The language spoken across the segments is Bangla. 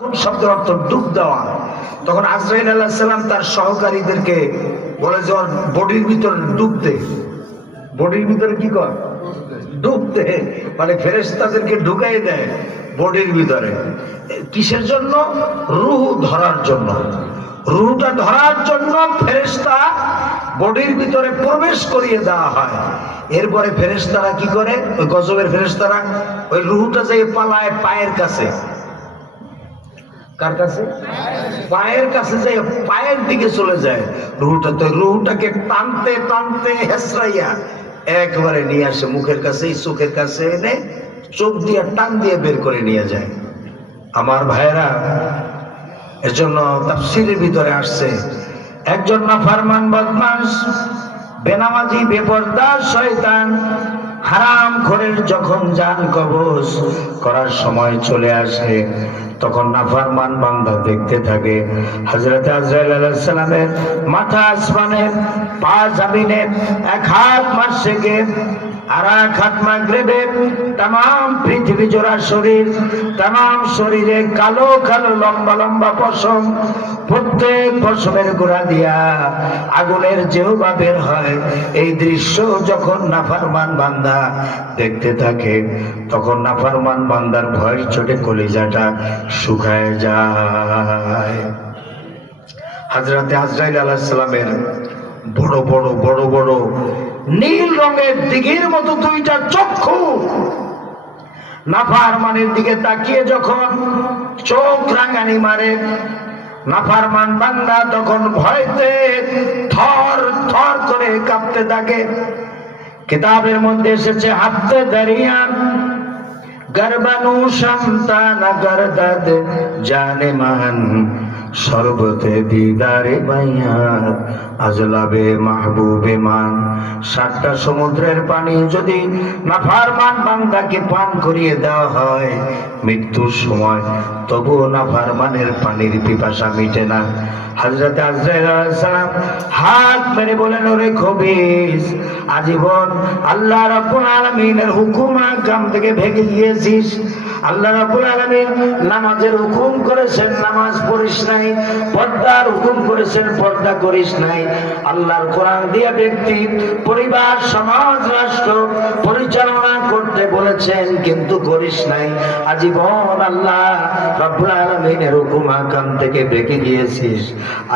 কোন শব্দের অর্থ ডুব দেওয়া। তখন আজরাইল আলাইহিস সালাম তার সহকারীদেরকে বলে যে ওর বডির ভিতরে ডুব দে। বডির ভিতরে কি কর? ডুব দে, মানে ফেরেশতাদেরকে ঢুকাই দেয় বডির ভিতরে। কিসের জন্য? রূহ ধরার জন্য। রূহটা ধরার জন্য ফেরেশতা বডির ভিতরে প্রবেশ করিয়ে দেওয়া হয়। এরপরে ফেরেশতারা কি করে? ওই গজবের ফেরেশতারা ওই রূহটা যেয়ে পালায় পায়ের কাছে। কার কাছে? পায়ের কাছে যে পায়ের দিকে চলে যায় রুহটা। তো রুহটাকে টানতে টানতে হেসরাইয়া একবারে নিয়ে আসে মুখের কাছে, চোখের কাছে এনে চোখ দিয়ে টান দিয়ে বের করে নিয়ে যায়। আমার ভাইরা, এর জন্য তাফসীরের ভিতরে আসছে একজন নাফরমান বদমাশ, বেনামাজি, বেপরদা শয়তান, হারাম খোরের যখন জান কবজ করার সময় চলে আসে, তখন নাফরমান বান্দা দেখতে থাকে হযরত আজরাইল আলাইহিস সালামের মাথা আসমানে, পা জমিনে, এক হাত মাশরিকে আর এক হাত মাগরিবে, तमाम পৃথিবী জোড়া শরীর, तमाम শরীরে কালো কালো লম্বা লম্বা পশম, প্রত্যেক পশমের গোড়া দিয়া আগুনের জিহ্বা বের হয়। এই দৃশ্য যখন নাফরমান বান্দা দেখতে থাকে, তখন নাফরমান বান্দার ভয়ের চোটে কলিজাটা শুকায় যায়। হযরত আজরাইল আলাইহিস সালামের বড় বড় বড় বড় নীল রঙের দিঘির মতো দুইটা চক্ষু নাফরমানের দিকে তাকিয়ে যখন চোখ রাঙানি মারে, নাফরমান বান্দা তখন ভয়তে থর থর করে কাঁপতে থাকে। কিতাবের মধ্যে এসেছে হাফতে দারিয়ান গরবানু সন্তান গরদদ জানে মান, শরবতে দিদারে বাইয়াত আজলাবে মাহবুবে মান। 7টা সমুদ্রের পানি যদি নাফরমান বান্দাকে পান করিয়ে দেওয়া হয় মৃত্যুর সময়, তবুও নাফরমানের পানির পিপাসা মিটে না। হযরত আজরাইল আলাইহিস সালাম হাত মেরে বলেন, ওরে খবিস, আজীবন আল্লাহ রাব্বুল আলামিনের হুকুম আহকাম থেকে ভেগে গিয়েছিস। আল্লাহ রাব্বুল আলামিন নামাজের হুকুম করেছেন, নামাজ পড়িস নাই। পর্দার হুকুম করেছেন, পর্দা করিস নাই। আল্লাহর কোরআন দিয়ে ব্যক্তি, পরিবার, সমাজ, রাষ্ট্র পরিচালনা করতে বলেছেন, কিন্তু করিস নাই। আজীবন আল্লাহ রাব্বুল আলামিনের হুকুম আহকাম থেকে ভেগে গিয়েছিস,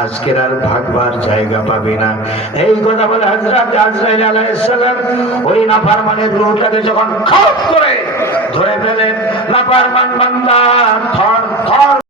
আজকের আর ভাগবার জায়গা পাবি না। এই কথা বলে হযরত আজরাইল আলাইহিস সালাম ওই নাফরমানের রূহটাকে যখন খপ করে ধরে ফেলেন, নাফরমান বান্দা থর থর